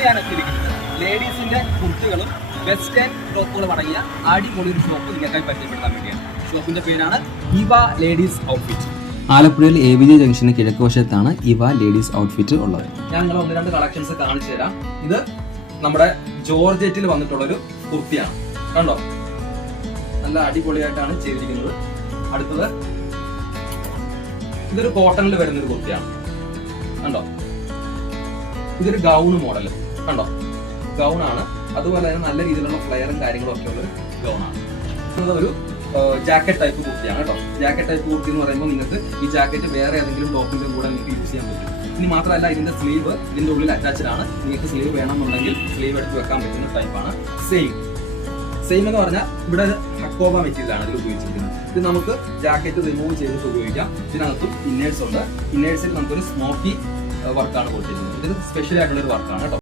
ഇവിടെയാണ് എത്തിയിരിക്കുന്നത്. ലേഡീസിന്റെ കുർത്തികളും വെസ്റ്റേൺ ടോപ്പുകളും അടങ്ങിയ അടിപൊളി ഒരു ഷോപ്പ് നിങ്ങൾക്കായി പരിചയപ്പെടുത്താൻ വേണ്ടിയാണ്. ഷോപ്പിന്റെ പേരാണ് ഇവ ലേഡീസ് ഔട്ട്ഫിറ്റ്. ആലപ്പുഴയിൽ AVJ ജംഗ്ഷന് കിഴക്ക് വശത്താണ് ഇവ ലേഡീസ് ഔട്ട്ഫിറ്റ് ഉള്ളത്. ഞാൻ നിങ്ങൾ 1-2 കളക്ഷൻസ് കാണിച്ചു തരാം. ഇത് നമ്മുടെ ജോർജറ്റിൽ വന്നിട്ടുള്ളൊരു കുർത്തിയാണ്. കണ്ടോ, നല്ല അടിപൊളിയായിട്ടാണ് ചെയ്തിരിക്കുന്നത്. അടുത്തത് ഇതൊരു കോട്ടണിൽ വരുന്നൊരു കുർത്തിയാണ്. കണ്ടോ, ഇതൊരു ഗൗൺ മോഡല്. കണ്ടോ, ഗൗൺ ആണ്. അതുപോലെ തന്നെ നല്ല രീതിയിലുള്ള ഫ്ലെയറും കാര്യങ്ങളും ഒക്കെ ഉള്ളൊരു ഗൗൺ ആണ്. ഒരു ജാക്കറ്റ് ടൈപ്പ് കുർത്തിയാണ് കേട്ടോ. ജാക്കറ്റ് ടൈപ്പ് കുർത്തി എന്ന് പറയുമ്പോൾ നിങ്ങൾക്ക് ഈ ജാക്കറ്റ് വേറെ ഏതെങ്കിലും ടോപ്പിന്റെ കൂടെ നിങ്ങൾക്ക് യൂസ് ചെയ്യാൻ പറ്റും. ഇനി മാത്രമല്ല, ഇതിന്റെ സ്ലീവ് ഇതിന്റെ ഉള്ളിൽ അറ്റാച്ച്ഡ് ആണ്. നിങ്ങൾക്ക് സ്ലീവ് വേണമെന്നുണ്ടെങ്കിൽ സ്ലീവ് എടുത്ത് വെക്കാൻ പറ്റുന്ന ടൈപ്പാണ്. സെയിം എന്ന് പറഞ്ഞാൽ ഇവിടെ ഹക്കോബ മെറ്റീരിയലാണ് ഇതിൽ ഉപയോഗിച്ചിരിക്കുന്നത്. ഇത് നമുക്ക് ജാക്കറ്റ് റിമൂവ് ചെയ്തിട്ട് ഉപയോഗിക്കാം. ഇതിനകത്തും ഇന്നേഴ്സ് ഉണ്ട്. ഇന്നേഴ്സിൽ നമുക്കൊരു സ്മോക്കി വർക്കാണ് കൊടുത്തിരിക്കുന്നത്. ഇത് സ്പെഷ്യൽ ആയിട്ടുള്ള ഒരു വർക്കാണ് കേട്ടോ.